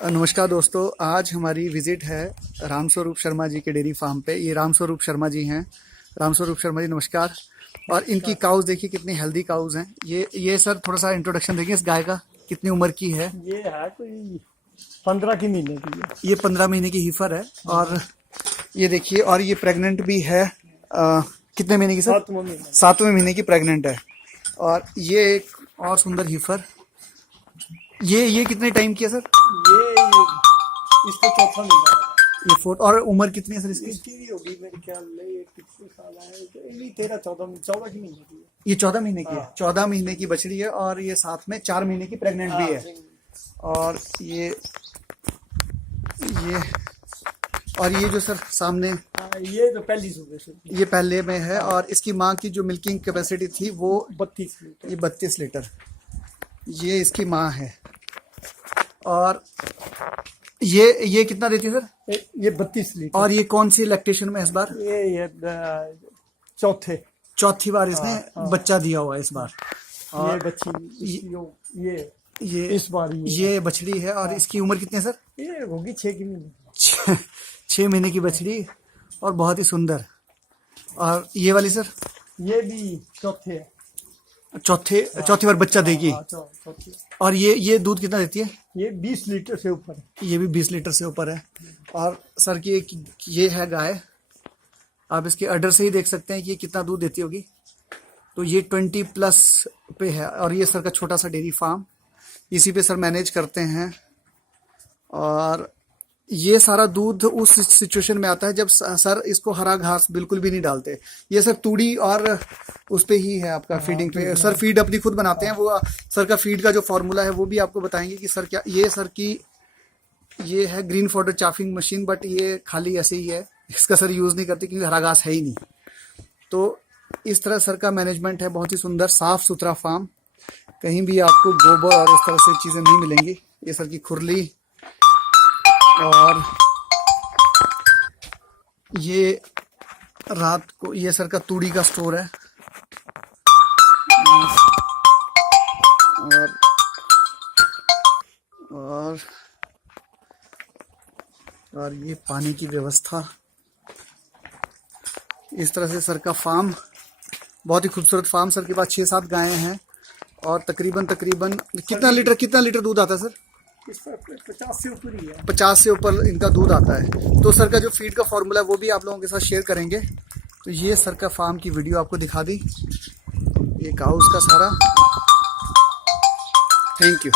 नमस्कार दोस्तों, आज हमारी विजिट है रामस्वरूप शर्मा जी के डेयरी फार्म पे। ये रामस्वरूप शर्मा जी हैं। रामस्वरूप शर्मा जी नमस्कार। और इनकी काउज देखिए कितनी हेल्दी काउज हैं। ये सर थोड़ा सा इंट्रोडक्शन देखिए इस गाय का, कितनी उम्र की है। ये है कोई 15 की महीने की है। ये 15 महीने की हीफर है। और ये देखिए, और ये प्रेग्नेंट भी है। कितने महीने की सर? 7वें महीने की प्रेग्नेंट है। और ये एक और सुंदर हीफर, ये कितने टाइम की है सर? ये इसको चौथा महीना है। ये फोर्थ। और उम्र कितनी है सर इसकी? इसकी होगी मेरे ख्याल में ये कितने साल है, तो ये 13-14 की महीने की है। ये 14 महीने की है। 14 महीने की बछड़ी है और ये साथ में 4 महीने की प्रेग्नेंट भी है। और ये जो सर सामने ये तो पहली सुबह से ये पहले में है। और इसकी माँ की जो मिल्किंग कैपेसिटी थी वो 32 लीटर। ये 32 लीटर ये इसकी माँ है। और ये कितना देती है सर? ये 32 लीटर। और ये कौन सी लैक्टेशन में इस बार? ये चौथी बार इसने बच्चा दिया हुआ है इस बार। ये बच्ची ये इस बार ये बछड़ी है। और इसकी उम्र कितनी है सर? ये होगी 6 की महीने। 6 महीने की बछड़ी और बहुत ही सुंदर। और ये वाली सर? ये भी चौथी बार बच्चा देगी। चौथी। और ये दूध कितना देती है? ये 20 लीटर से ऊपर है। ये भी 20 लीटर से ऊपर है। और सर की ये है गाय, आप इसके अडर से ही देख सकते हैं कि ये कितना दूध देती होगी। तो ये 20+ पे है। और ये सर का छोटा सा डेयरी फार्म, इसी पे सर मैनेज करते हैं। और ये सारा दूध उस सिचुएशन में आता है जब सर इसको हरा घास बिल्कुल भी नहीं डालते। ये सर तूड़ी और उस पे ही है आपका फीडिंग पे। सर फीड अपनी खुद बनाते हैं। वो सर का फीड का जो फॉर्मूला है वो भी आपको बताएंगे कि सर क्या। ये सर की ये है ग्रीन फॉडर चाफिंग मशीन, बट ये खाली ऐसे ही है, इसका सर यूज़ नहीं करते क्योंकि हरा घास है ही नहीं। तो इस तरह सर का मैनेजमेंट है। बहुत ही सुंदर साफ सुथरा फार्म, कहीं भी आपको गोबर और इस तरह से चीज़ें नहीं मिलेंगी। ये सर की खुरली। और ये रात को ये सर का तूड़ी का स्टोर है। और ये पानी की व्यवस्था। इस तरह से सर का फार्म, बहुत ही खूबसूरत फार्म। सर के पास 6-7 गायें हैं। और तकरीबन कितना लीटर दूध आता है सर? 50 से ऊपर ही है। 50 से ऊपर इनका दूध आता है। तो सर का जो फीड का फॉर्मूला है वो भी आप लोगों के साथ शेयर करेंगे। तो ये सर का फार्म की वीडियो आपको दिखा दी, ये काउस का सारा। Thank you.